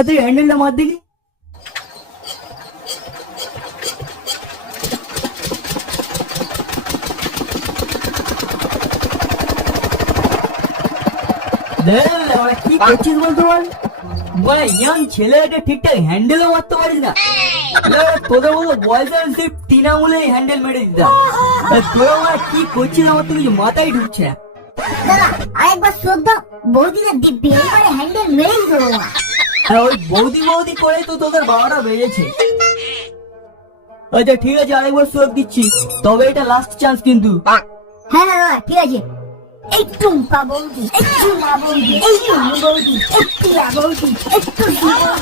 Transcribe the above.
ಅದು ಹೆಂಡಿನ ಮಧ್ಯೆ ದೆಲ್ಲ ಬರ್ತಿದೆ ಬೈಯನ್ ಚಲೇಗೆ ಟಿಕ್ ಟಕ್ ಹ್ಯಾಂಡಲ್ ಒತ್ತೋರಿನಾ ಅಪ್ಪಾ ತೊಡೋ ಬಾಯಲ್ ಸಿಪ್ ತಿನಾಮುಲೇ ಹ್ಯಾಂಡಲ್ ಮೇಡಿದ್ದಾ ಅದು ತೊಡೋ ವಾ ಕಿ ಕೊಚಿನ ಒತ್ತೋಗೆ ಮಾತಾಡಿ ದುಚ್ಛಾ ಆ ایک ಬಾರ ಶೋಧ ಬಹುದಿನ ದಿಬ್ಬೆ ಬರಿ ಹ್ಯಾಂಡಲ್ ಮೇಡೇಲ್ ಗರೋವಾ হ্যাঁ, ওই বৌদি বৌদি করে তো তোদের বাবাটা বেড়েছে আচ্ছা ঠিক আছে আরেকবার সুযোগ দিচ্ছি তবে এটা লাস্ট চান্স কিন্তু হ্যাঁ, হ্যাঁ হ্যাঁ ঠিক আছে একটু পা একটু মা একটু বৌদি একটু বৌদি